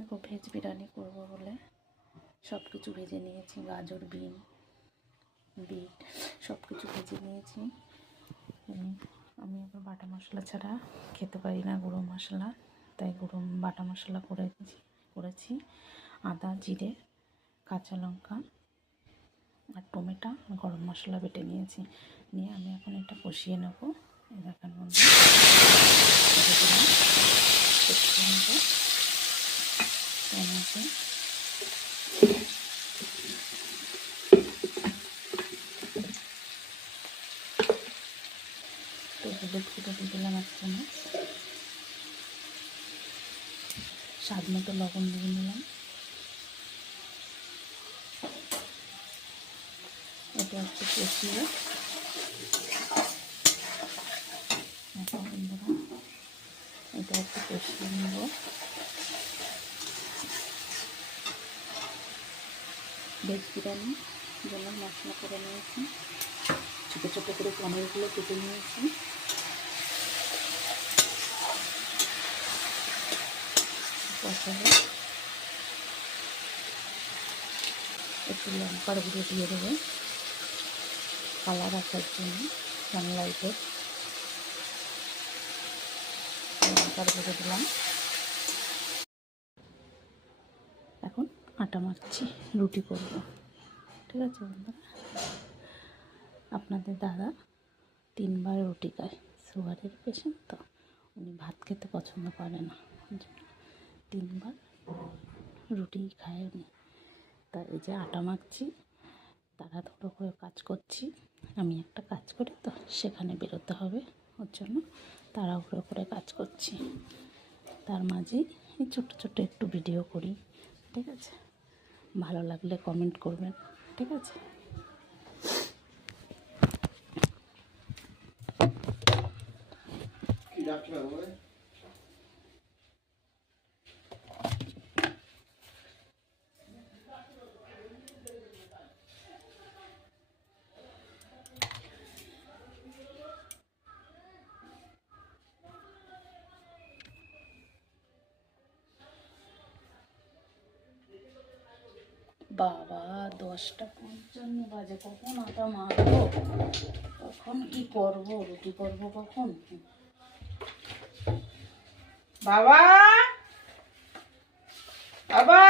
দেখো ভেজ বিরিয়ানি করবো বলে সব কিছু ভেজে নিয়েছি, গাজর, বিট সব কিছু ভেজে নিয়েছি। আমি আবার বাটা মশলা ছাড়া খেতে পারি না, গুঁড়ো মশলা, তাই বাটা মশলা করেছি। আদা, জিরে, কাঁচা লঙ্কা আর টমেটো আর গরম মশলা বেটে নিয়েছি। নিয়ে আমি এখন এটা কষিয়ে নেবো। এলাকার মধ্যে টমেটো, তো হলুদ গুঁড়ো দিয়ে দিলাম 1 চামচ, স্বাদ মতো লবণ দিয়ে নিলাম। এটা একটু কষিয়ে এটা একটু কষিয়ে নেব। ভেজ বিরিয়ানি জন্য মশলা করে নিয়েছি, ছোটো ছোটো করে পনিরগুলো কেটে নিয়েছি। কষাবে একটু লঙ্কার গুঁড়ো দিয়ে দেবো কালার আসার জন্য, সানলাইটের লঙ্কার গুঁড়ো দিলাম। এখন আটা মাখছি, রুটি করব। ঠিক আছে বন্ধুরা, আপনাদের দাদা 3 বার রুটি খায়, সুগারের পেশেন্ট তো, উনি ভাত খেতে পছন্দ করে না, 3 বার রুটি খায় উনি। তাই এই যে আটা মাখছি, তাড়াহুড়ো করে কাজ করছি। আমি একটা কাজ করি তো, সেখানে বেরোতে হবে, ওর জন্য তাড়াহুড়ো করে কাজ করছি। তার মাঝেই এই ছোট্ট ছোট্ট একটু ভিডিও করি। ঠিক আছে, ভালো লাগলে কমেন্ট করবেন। ঠিক আছে, বাবা 10:55 বাজে, কখন আটা মাখবো, কখন কি করবো, রুটি করবো কখন। বাবা বাবা